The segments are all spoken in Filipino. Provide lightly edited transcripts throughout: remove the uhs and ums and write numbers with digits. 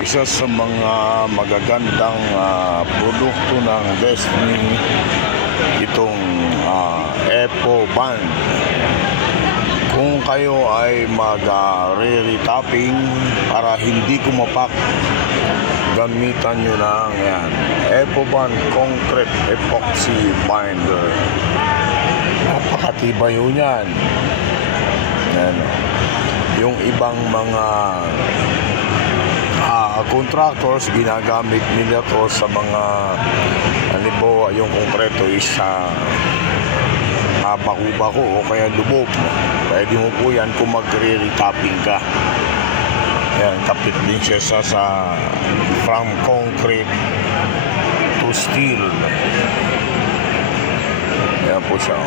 Isa sa mga magagandang produkto ng Destiny itong Epo Band. Kung kayo ay mag-re-retapping para hindi kumapak, gamitan nyo lang yan, Epo Band Concrete Epoxy Binder. Napakatibay yun yan. Yan. Yung ibang mga contractors, ginagamit nila to sa mga halimbawa yung konkreto is bako-bako o kaya lubog. Pwede mo po yan kung magre-retapping ka. Yan, kapit din siya sa from concrete to steel. Yan po siya.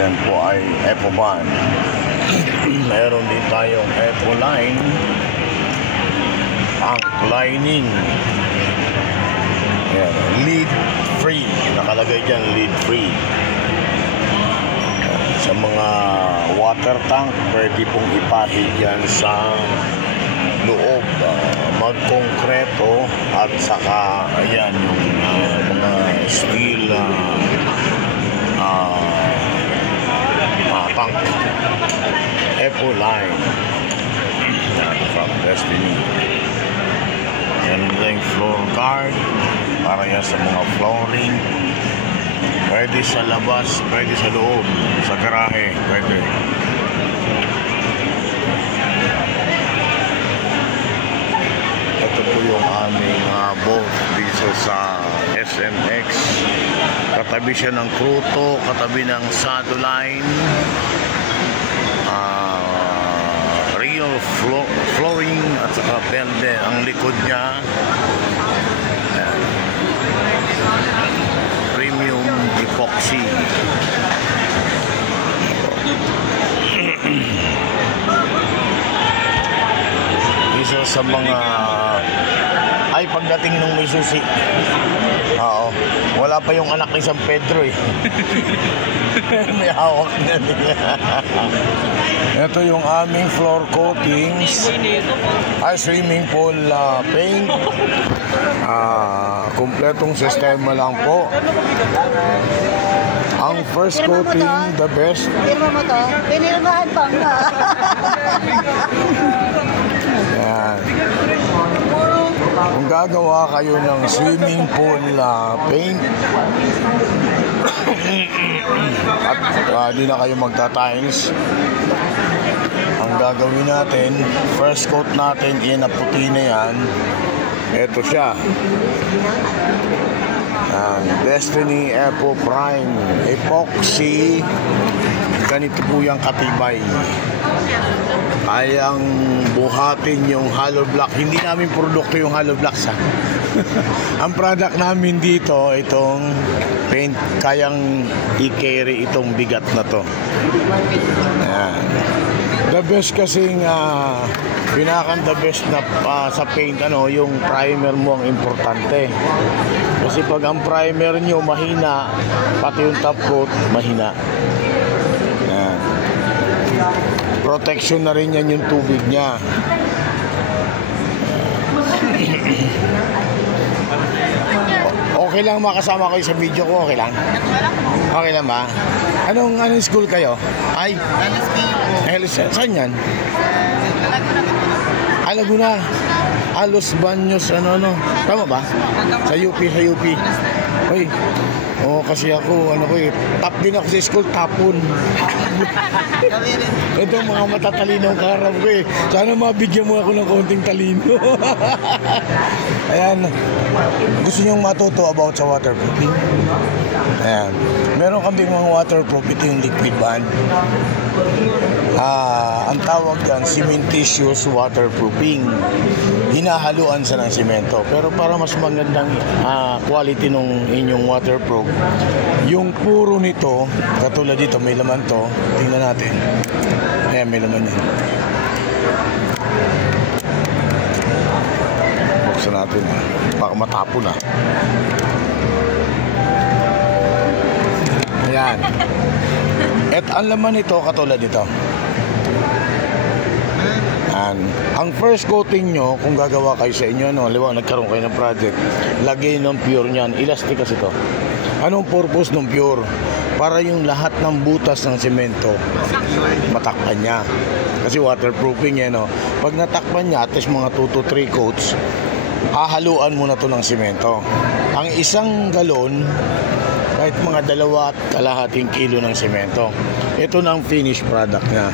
Yan po ay Epo Band. Meron din tayong Epo Line, ang lining. Yan, lead free. Nakalagay dyan, lead free. Sa mga water tank, pwede pong ipahid yan sa loob. Magkongkreto at saka ayan yung mga steel tank. Epo Line from Destiny. Yan yung floor guard para yan sa mga flooring. Pwede sa labas, pwede sa loob, sa garahe, pwede. Ito po yung aming boat dito sa SMX. Katabi siya ng Kruto, katabi ng Sado Line. Real flooring at saka belde ang likod niya. Ayan. Premium epoxy. Isa sa mga ay pagdating nung may susi. Oo. Wala pa yung anak ni San Pedro eh. May hawak na niya. Ito yung aming floor coatings. Ay, swimming pool paint. Kompletong sistema lang po. Ang first coating, the best. Pirma mo to? Pinirmahan pa nga. Yan. Kung gagawa kayo ng swimming pool paint at di na kayo magta-tiles, ang gagawin natin, first coat natin, yan na puti na yan. Ito siya, Destiny Epo Prime Epoxy. Ganito po yung katibay. Kayang buhatin yung hollow block. Hindi namin produkto yung hollow blocks Ang product namin dito, itong paint, kayang i-carry itong bigat na to. Ayan. The best kasing the best na sa paint, yung primer mo ang importante. Kasi pag ang primer nyo mahina, pati yung top coat mahina. Ayan. Protection na rin yan yung tubig niya. Okay lang makasama kayo sa video ko, okay lang? Okay lang ba? Anong school kayo? Ay? Saan yan? Laguna. Los Baños, Tama ba? Sa UP. Uy. Kasi ako, top din ako sa school, tapon. Ito mga matatalino ang kaharap ko eh. Sana mabigyan mo ako ng konting talino. Ayan. Gusto niyong matuto about sa waterproofing? Ayan. Meron kami mga waterproof. Ito yung liquid band. Ang tawag yan, cementitious waterproofing. Hinahaluan sa ng simento. Pero para mas magandang quality ng inyong waterproof, yung puro nito, katulad dito, may laman to. Tingnan natin. Ayan, may laman yan. Buksan natin. Baka matapon Ayan. At ang laman nito, katulad dito. Yan. Ang first coating nyo, kung gagawa kayo sa inyo, no, halimbawa nagkaroon kayo ng project, lagay ng pure niyan. Elastic kasi ito. Anong purpose ng pure? Para yung lahat ng butas ng semento matakpan niya. Kasi waterproofing yan, no? Pag natakpan niya, at least mga 2 to 3 coats, hahaluan mo na to ng semento. Ang isang galon, kahit mga 2.5 kilo ng semento. Ito na ang finished product niya.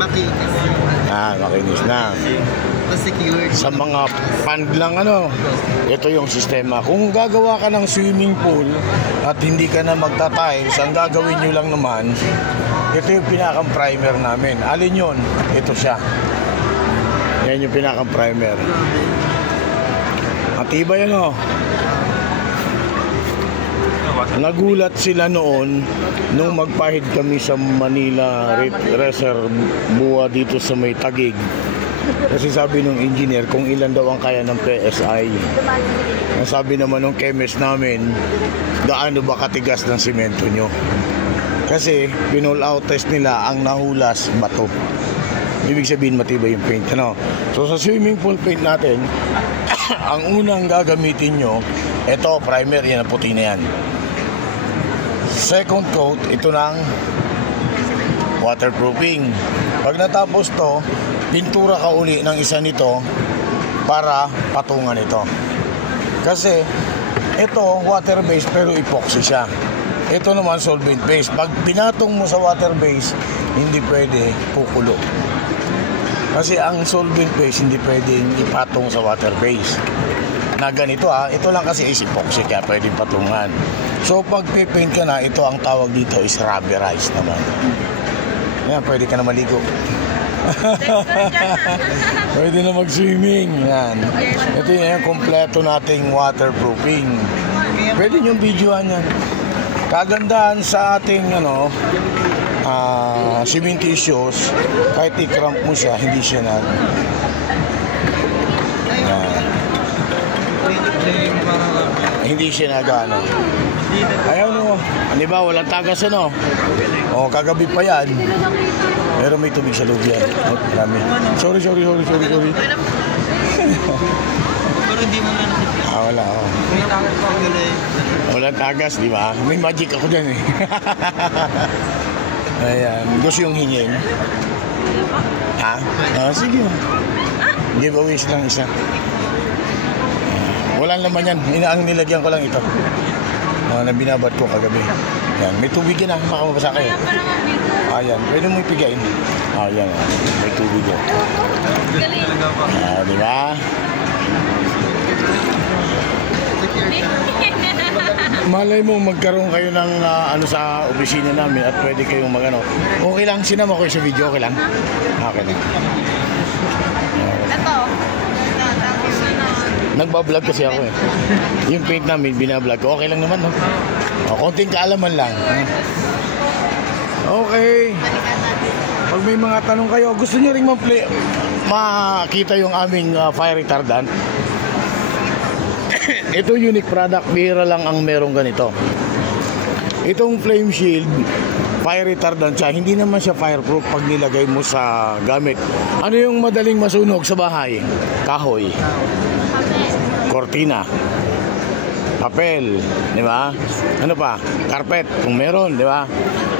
Makinis. Makinis na. Secured. Sa mga pond lang ito yung sistema. Kung gagawa ka ng swimming pool at hindi ka na magta-tiles, ang gagawin nyo lang naman, ito yung pinakang primer namin. Alin yun? Ito siya. Yan yung pinakang primer. Matibay yan, Nagulat sila noon nung magpahid kami sa Manila Reservoir dito sa may Taguig. Kasi sabi nung engineer kung ilan daw ang kaya ng PSI. Ang sabi naman ng chemist namin, gaano ba katigas ng simento nyo? Kasi pinull out test nila, ang nahulas bato. Ibig sabihin matibay yung paint. So sa swimming pool paint natin, ang unang gagamitin nyo, ito primer, yan ang puti na yan. Second coat, ito ng waterproofing. Pag natapos to, pintura ka uli ng isa nito para patungan ito. Kasi ito water base pero epoxy siya. Ito naman solvent base. Pag pinatong mo sa water base, hindi pwede kukulo. Kasi ang solvent base hindi pwedeng ipatong sa water base. Na ganito ito lang kasi is epoxy kaya pwedeng patungan. So pag paint ka na, ito ang tawag dito is rubberized naman. Yan, pwede ka na maligo. Pwede na mag-swimming. Yan. Ito yung kompleto nating waterproofing. Pwede nyo videoan yan. Kagandahan sa ating cementitious, kahit i-cramp mo siya, hindi siya yan. Hindi siya nagano. Ayaw di ba walang tagas kagabi pa yan. Pero may tubig sa loob yan. Marami. Sorry. Pero hindi mo na wala may tagas pa walang tagas, di ba? May magic ako dyan Ayan. Gusto yung hingin? Sige. Giveaways lang isa. Walang laman yan. Ang nilagyan ko lang ito. Na binabad ko kagabi. Yan. May tubig yan makamabasa kayo. Ayan. Pwede mo ipigain. Ayan. May tubig yan. Di ba? Malay mo magkaroon kayo ng sa opisina namin at pwede kayong okay lang, sinama ko sa video, okay lang? Okay lang. Ito. Nagbablog kasi ako Yung paint namin, binablog ko. Okay lang naman, konting kaalaman lang. Okay. Pag may mga tanong kayo, gusto nyo rin makita yung aming fire retardant. Ito unique product, bihira lang ang merong ganito. Itong flame shield, fire retardant siya, hindi naman siya fireproof pag nilagay mo sa gamit. Ano yung madaling masunog sa bahay? Kahoy, kortina, papel, di ba? Ano pa? Carpet, kung meron, di ba?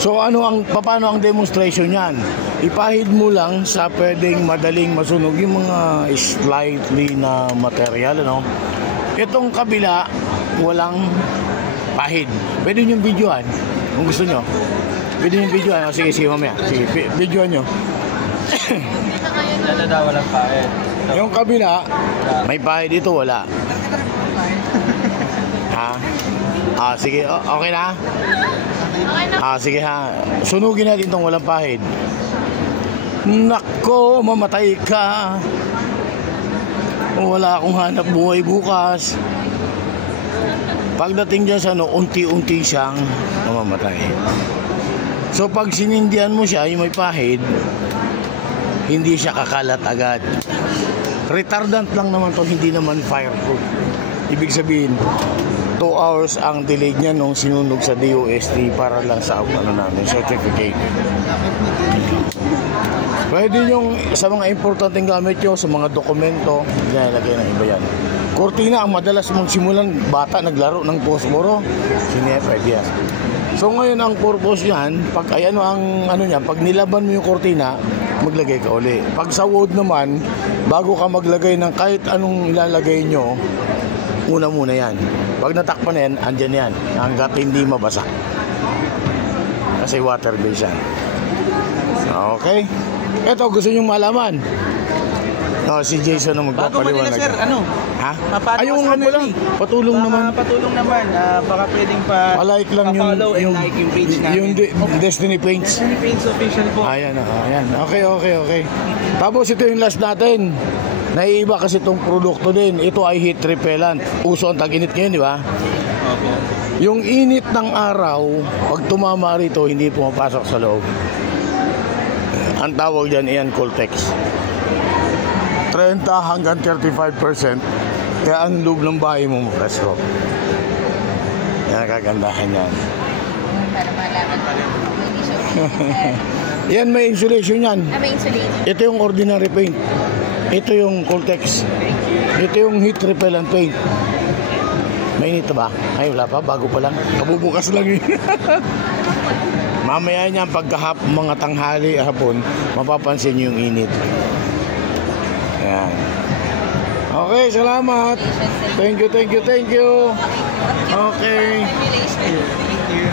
So paano ang demonstration niyan? Ipahid mo lang sa pwedeng madaling masunog yung mga slightly na material, Itong kabila, walang pahid. Pwede nyo videoan kung gusto nyo. Pwede nyo videoan. Sige, mamaya. Sige, videoan nyo. walang pahid. Yung kabila, may pahid dito, wala. Sige, okay na? Sige sunugin natin itong walang pahid. Nako, mamatay ka. Wala akong hanap buhay bukas. Pagdating dyan sa unti-unti siyang mamamatay. So pag sinindihan mo siya, yung may pahid, hindi siya kakalat agad. Retardant lang naman to, hindi naman fireproof. Ibig sabihin 2 hours ang delay niya nung sinunog sa DOST para lang sa namin certificate. Pwede yung sa mga importanteng gamit nyo, sa mga dokumento, nilalagay ng iba yan. Kortina, ang madalas mong simulan, bata naglaro ng posporo. Sinya, pwede yan. So ngayon ang purpose niyan, pag ay ano ang ano niya, pag nilaban mo yung kortina, maglagay ka uli. Pag sa wood naman, bago ka maglagay ng kahit anong ilalagay nyo, una muna yan. Pag natakpan na yan, andyan yan. Hanggat hindi mabasa. Kasi water based yan. Okay? Ito, gusto nyo malaman. No, si Jason na Bago magpapaliwanag. Manila, sir, ano? Ha? Paano Ayaw ka nga sa pala. family? Patulong naman. Patulong naman. Baka pwedeng Palike lang yung, pa-follow and like yung page namin. yung Destiny Paints. Destiny Paints official po. Ayan, ayan. Okay. Tapos ito yung last natin. Naiiba kasi itong produkto din. Ito ay heat repellent. Uso ang tag-init ngayon, di ba? Opo. Yung init ng araw, pag tumama rito, hindi pumapasok sa loob. Ang tawag dyan, iyan Coltex. 30 hanggang 35%. Kaya ang loob ng bahay mo mapresko. Yan ang kagandahan yan. Para malaman ko. Hindi siya ulit. Yan, may insulation yan. May insulation. Ito yung ordinary paint. Ito yung Coltex. Ito yung heat repellent paint. Mainit na ba? Ay, wala pa. Bago pa lang. Kabubukas lang yun. Mamaya niya, pagkahap mga tanghali, hapon, mapapansin niyo yung init. Ayan. Okay, salamat. Thank you. Okay. Thank you.